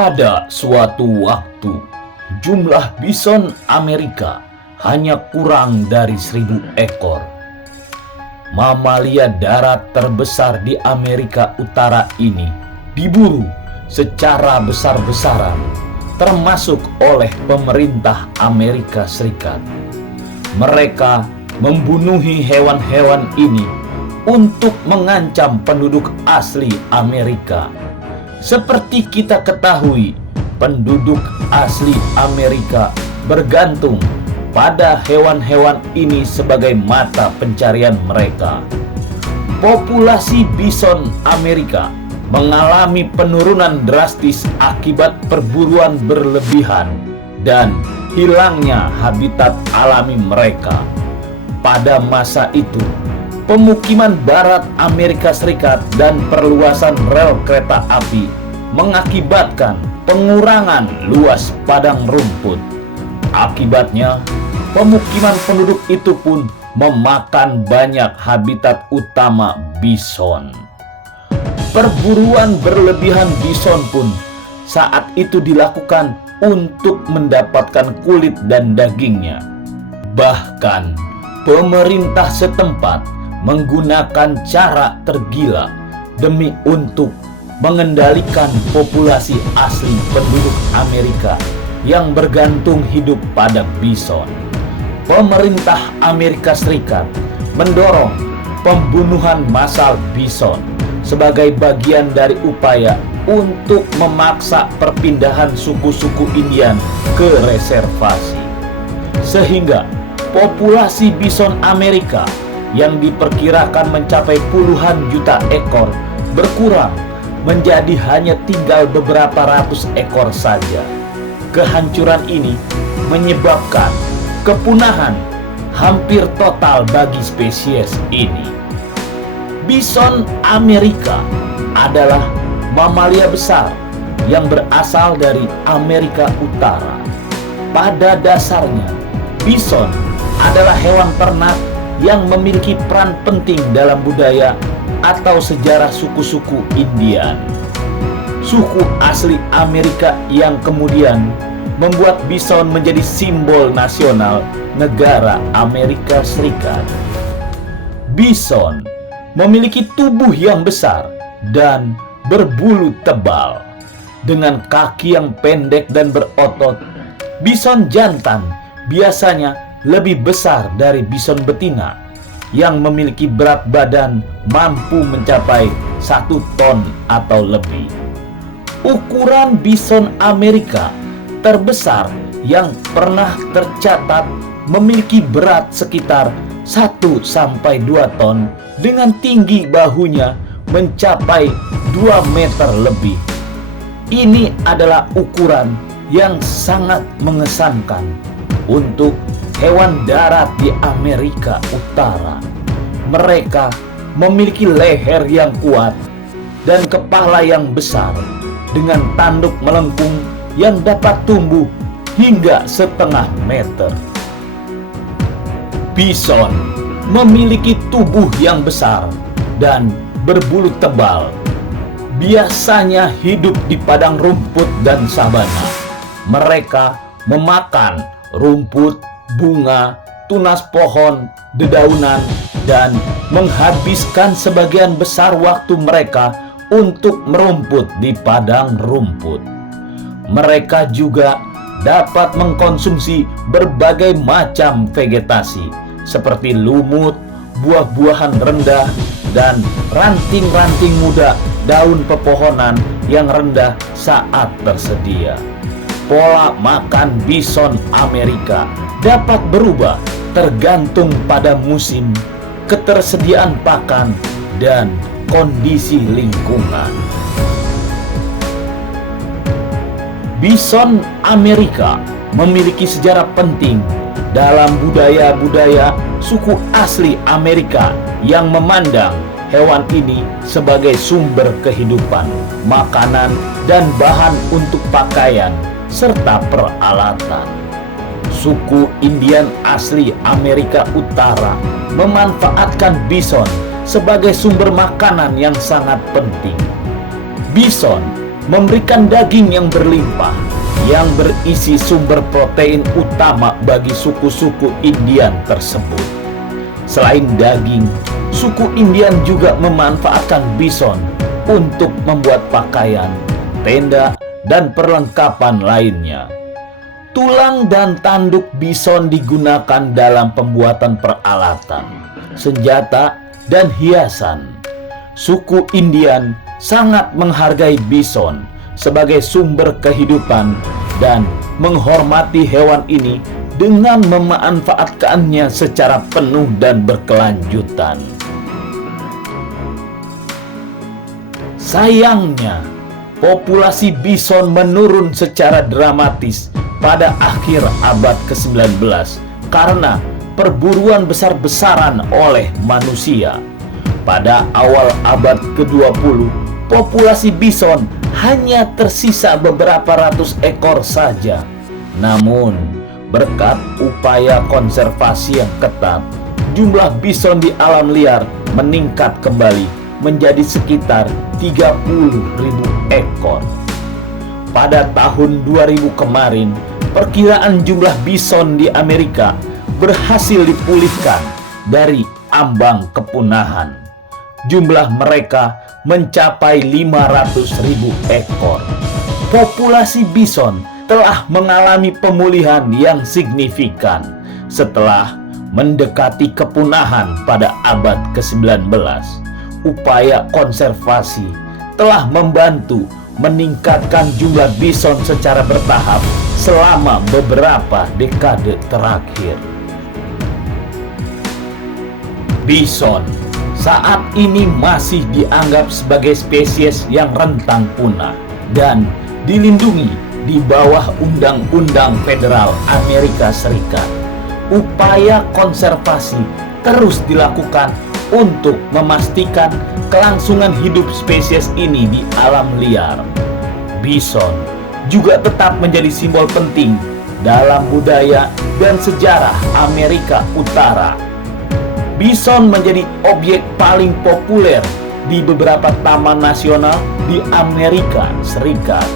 Pada suatu waktu, jumlah bison Amerika hanya kurang dari 1.000 ekor. Mamalia darat terbesar di Amerika Utara ini diburu secara besar-besaran, termasuk oleh pemerintah Amerika Serikat. Mereka membunuhi hewan-hewan ini untuk mengancam penduduk asli Amerika. Seperti kita ketahui, penduduk asli Amerika bergantung pada hewan-hewan ini sebagai mata pencarian mereka. Populasi bison Amerika mengalami penurunan drastis akibat perburuan berlebihan dan hilangnya habitat alami mereka. Pada masa itu, pemukiman barat Amerika Serikat dan perluasan rel kereta api mengakibatkan pengurangan luas padang rumput. Akibatnya, pemukiman penduduk itu pun memakan banyak habitat utama bison. Perburuan berlebihan bison pun saat itu dilakukan untuk mendapatkan kulit dan dagingnya. Bahkan, pemerintah setempat menggunakan cara tergila demi untuk mengendalikan populasi asli penduduk Amerika yang bergantung hidup pada bison. Pemerintah Amerika Serikat mendorong pembunuhan massal bison sebagai bagian dari upaya untuk memaksa perpindahan suku-suku Indian ke reservasi, sehingga populasi bison Amerika yang diperkirakan mencapai puluhan juta ekor berkurang menjadi hanya tinggal beberapa ratus ekor saja. Kehancuran ini menyebabkan kepunahan hampir total bagi spesies ini. Bison Amerika adalah mamalia besar yang berasal dari Amerika Utara. Pada dasarnya, bison adalah hewan ternak yang memiliki peran penting dalam budaya atau sejarah suku-suku Indian. Suku asli Amerika yang kemudian membuat bison menjadi simbol nasional negara Amerika Serikat. Bison memiliki tubuh yang besar dan berbulu tebal. Dengan kaki yang pendek dan berotot, bison jantan biasanya lebih besar dari bison betina yang memiliki berat badan mampu mencapai 1 ton atau lebih. Ukuran bison Amerika terbesar yang pernah tercatat memiliki berat sekitar 1-2 ton dengan tinggi bahunya mencapai 2 meter lebih. Ini adalah ukuran yang sangat mengesankan untuk hewan darat di Amerika Utara. Mereka memiliki leher yang kuat dan kepala yang besar dengan tanduk melengkung yang dapat tumbuh hingga 0,5 meter. Bison memiliki tubuh yang besar dan berbulu tebal. Biasanya hidup di padang rumput dan sabana. Mereka memakan rumput, bunga, tunas pohon, dedaunan, dan menghabiskan sebagian besar waktu mereka untuk merumput di padang rumput. Mereka juga dapat mengkonsumsi berbagai macam vegetasi seperti lumut, buah-buahan rendah, dan ranting-ranting muda daun pepohonan yang rendah saat tersedia. Pola makan bison Amerika dapat berubah tergantung pada musim, ketersediaan pakan, dan kondisi lingkungan. Bison Amerika memiliki sejarah penting dalam budaya-budaya suku asli Amerika yang memandang hewan ini sebagai sumber kehidupan, makanan, dan bahan untuk pakaian, serta peralatan. Suku Indian asli Amerika Utara memanfaatkan bison sebagai sumber makanan yang sangat penting. Bison memberikan daging yang berlimpah yang berisi sumber protein utama bagi suku-suku Indian tersebut. Selain daging, suku Indian juga memanfaatkan bison untuk membuat pakaian, tenda, dan perlengkapan lainnya. Tulang dan tanduk bison digunakan dalam pembuatan peralatan, senjata, dan hiasan. Suku Indian sangat menghargai bison sebagai sumber kehidupan dan menghormati hewan ini dengan memanfaatkannya secara penuh dan berkelanjutan. Sayangnya, populasi bison menurun secara dramatis pada akhir abad ke-19 karena perburuan besar-besaran oleh manusia. Pada awal abad ke-20, populasi bison hanya tersisa beberapa ratus ekor saja. Namun, berkat upaya konservasi yang ketat, jumlah bison di alam liar meningkat kembali menjadi sekitar 30.000 ekor. Pada tahun 2000 kemarin, perkiraan jumlah bison di Amerika berhasil dipulihkan dari ambang kepunahan. Jumlah mereka mencapai 500.000 ekor. Populasi bison telah mengalami pemulihan yang signifikan setelah mendekati kepunahan pada abad ke-19. Upaya konservasi telah membantu meningkatkan jumlah bison secara bertahap selama beberapa dekade terakhir. Bison saat ini masih dianggap sebagai spesies yang rentan punah dan dilindungi di bawah Undang-Undang Federal Amerika Serikat. Upaya konservasi terus dilakukan untuk memastikan kelangsungan hidup spesies ini di alam liar. Bison juga tetap menjadi simbol penting dalam budaya dan sejarah Amerika Utara. Bison menjadi objek paling populer di beberapa taman nasional di Amerika Serikat.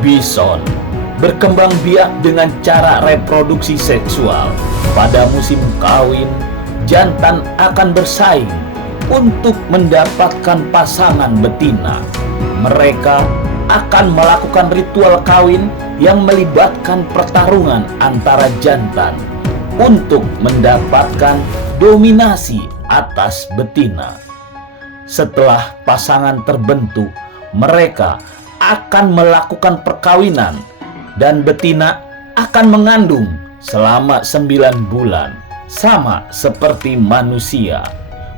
Bison berkembang biak dengan cara reproduksi seksual. Pada musim kawin, jantan akan bersaing untuk mendapatkan pasangan betina. Mereka akan melakukan ritual kawin yang melibatkan pertarungan antara jantan untuk mendapatkan dominasi atas betina. Setelah pasangan terbentuk, mereka akan melakukan perkawinan dan betina akan mengandung selama 9 bulan, sama seperti manusia.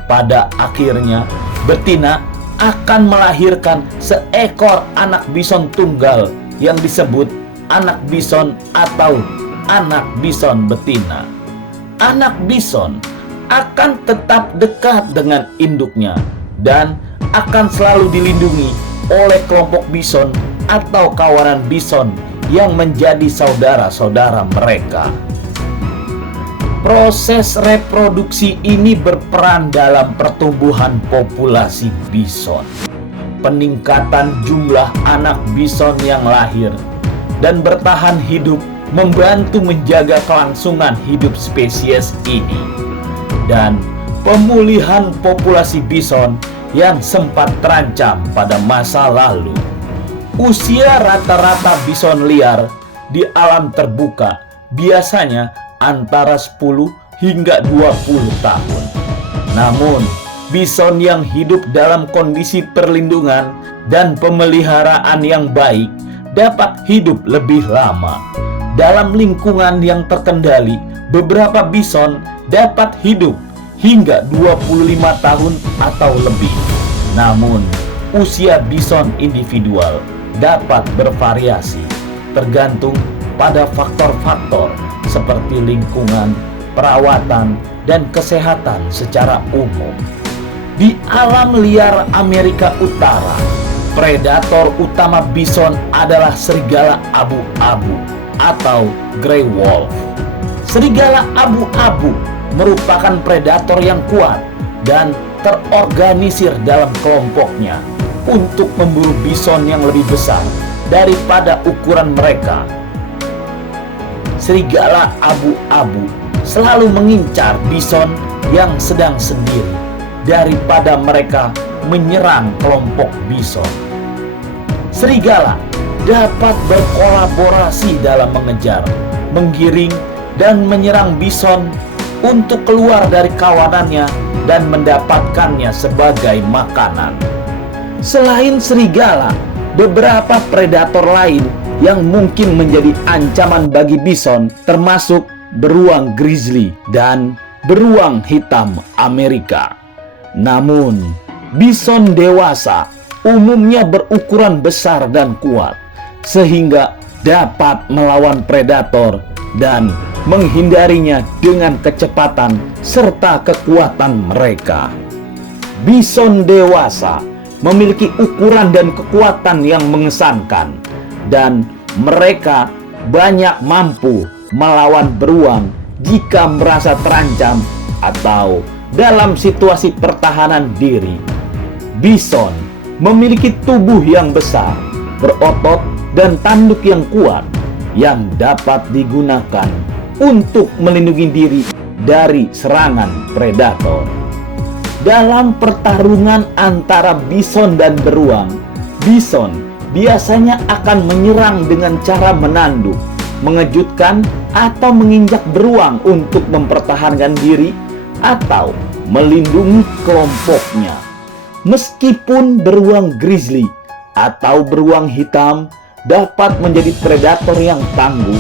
Pada akhirnya, betina akan melahirkan seekor anak bison tunggal yang disebut anak bison atau anak bison betina. Anak bison akan tetap dekat dengan induknya dan akan selalu dilindungi oleh kelompok bison atau kawanan bison yang menjadi saudara-saudara mereka. Proses reproduksi ini berperan dalam pertumbuhan populasi bison, peningkatan jumlah anak bison yang lahir dan bertahan hidup, membantu menjaga kelangsungan hidup spesies ini, dan pemulihan populasi bison yang sempat terancam pada masa lalu. Usia rata-rata bison liar di alam terbuka biasanya antara 10 hingga 20 tahun. Namun, bison yang hidup dalam kondisi perlindungan dan pemeliharaan yang baik dapat hidup lebih lama. Dalam lingkungan yang terkendali, beberapa bison dapat hidup hingga 25 tahun atau lebih. Namun, usia bison individual dapat bervariasi tergantung pada faktor-faktor seperti lingkungan, perawatan, dan kesehatan secara umum. Di alam liar Amerika Utara, predator utama bison adalah serigala abu-abu atau grey wolf. Serigala abu-abu merupakan predator yang kuat dan terorganisir dalam kelompoknya. untuk memburu bison yang lebih besar daripada ukuran mereka. Serigala abu-abu selalu mengincar bison yang sedang sendiri daripada mereka menyerang kelompok bison. Serigala dapat berkolaborasi dalam mengejar, menggiring, dan menyerang bison untuk keluar dari kawanannya dan mendapatkannya sebagai makanan. Selain serigala, beberapa predator lain yang mungkin menjadi ancaman bagi bison termasuk beruang grizzly dan beruang hitam Amerika. Namun, bison dewasa umumnya berukuran besar dan kuat, sehingga dapat melawan predator dan menghindarinya dengan kecepatan serta kekuatan mereka. Bison dewasa memiliki ukuran dan kekuatan yang mengesankan, dan mereka banyak mampu melawan beruang jika merasa terancam atau dalam situasi pertahanan diri. Bison memiliki tubuh yang besar, berotot, dan tanduk yang kuat yang dapat digunakan untuk melindungi diri dari serangan predator. Dalam pertarungan antara bison dan beruang, bison biasanya akan menyerang dengan cara menanduk, mengejutkan, atau menginjak beruang untuk mempertahankan diri atau melindungi kelompoknya. Meskipun beruang grizzly atau beruang hitam dapat menjadi predator yang tangguh,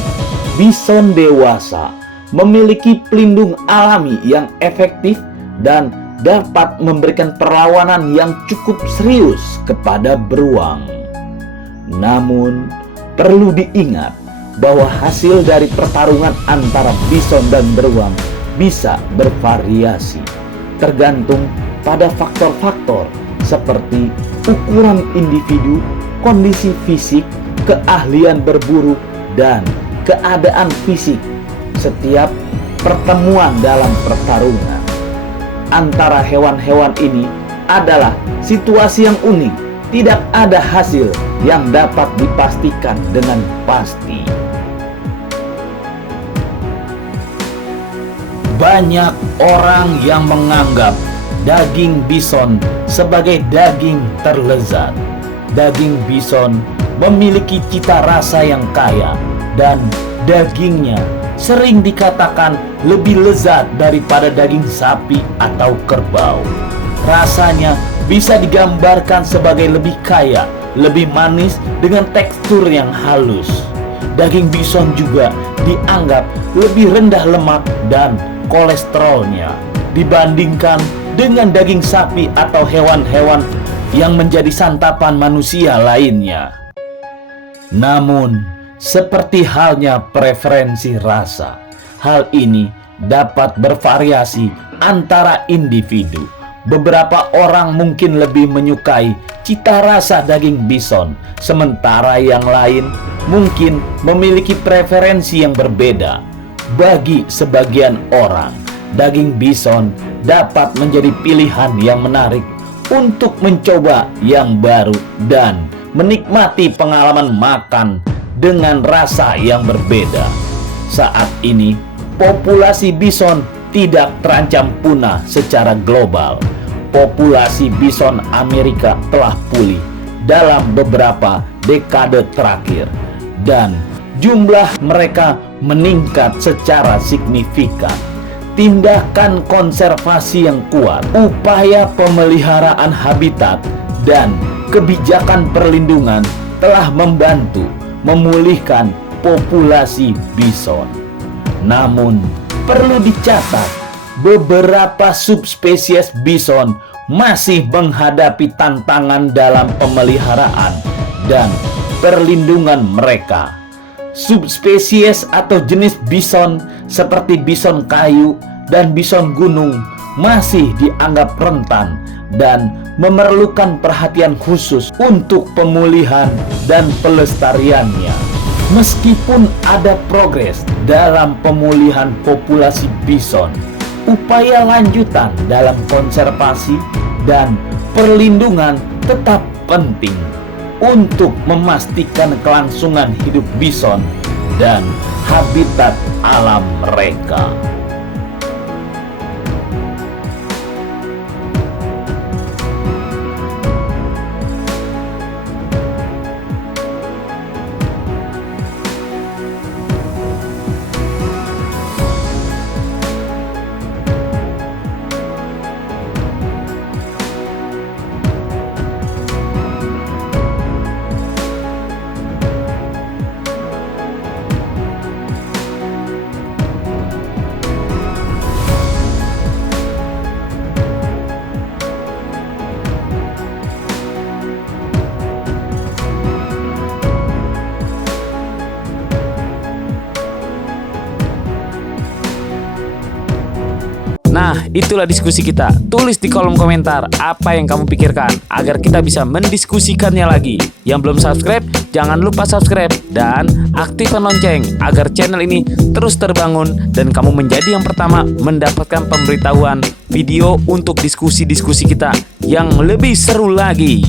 bison dewasa memiliki pelindung alami yang efektif dan dapat memberikan perlawanan yang cukup serius kepada beruang. Namun, perlu diingat bahwa hasil dari pertarungan antara bison dan beruang bisa bervariasi, tergantung pada faktor-faktor seperti ukuran individu, kondisi fisik, keahlian berburu, dan keadaan fisik setiap pertemuan dalam pertarungan. Antara hewan-hewan ini adalah situasi yang unik. Tidak ada hasil yang dapat dipastikan dengan pasti. Banyak orang yang menganggap daging bison sebagai daging terlezat. Daging bison memiliki cita rasa yang kaya dan dagingnya sering dikatakan lebih lezat daripada daging sapi atau kerbau. Rasanya bisa digambarkan sebagai lebih kaya, lebih manis dengan tekstur yang halus. Daging bison juga dianggap lebih rendah lemak dan kolesterolnya dibandingkan dengan daging sapi atau hewan-hewan yang menjadi santapan manusia lainnya. Namun, seperti halnya preferensi rasa, hal ini dapat bervariasi antara individu. Beberapa orang mungkin lebih menyukai cita rasa daging bison, sementara yang lain mungkin memiliki preferensi yang berbeda. Bagi sebagian orang, daging bison dapat menjadi pilihan yang menarik untuk mencoba yang baru dan menikmati pengalaman makan dengan rasa yang berbeda. Saat ini, populasi bison tidak terancam punah secara global. Populasi bison Amerika telah pulih dalam beberapa dekade terakhir, dan jumlah mereka meningkat secara signifikan. Tindakan konservasi yang kuat, upaya pemeliharaan habitat, dan kebijakan perlindungan telah membantu memulihkan populasi bison. Namun, perlu dicatat, beberapa subspesies bison masih menghadapi tantangan dalam pemeliharaan dan perlindungan mereka. Subspesies atau jenis bison seperti bison kayu dan bison gunung masih dianggap rentan dan memerlukan perhatian khusus untuk pemulihan dan pelestariannya. Meskipun ada progres dalam pemulihan populasi bison, upaya lanjutan dalam konservasi dan perlindungan tetap penting untuk memastikan kelangsungan hidup bison dan habitat alam mereka. Nah, itulah diskusi kita. Tulis di kolom komentar apa yang kamu pikirkan agar kita bisa mendiskusikannya lagi. Yang belum subscribe, jangan lupa subscribe dan aktifkan lonceng agar channel ini terus terbangun dan kamu menjadi yang pertama mendapatkan pemberitahuan video untuk diskusi-diskusi kita yang lebih seru lagi.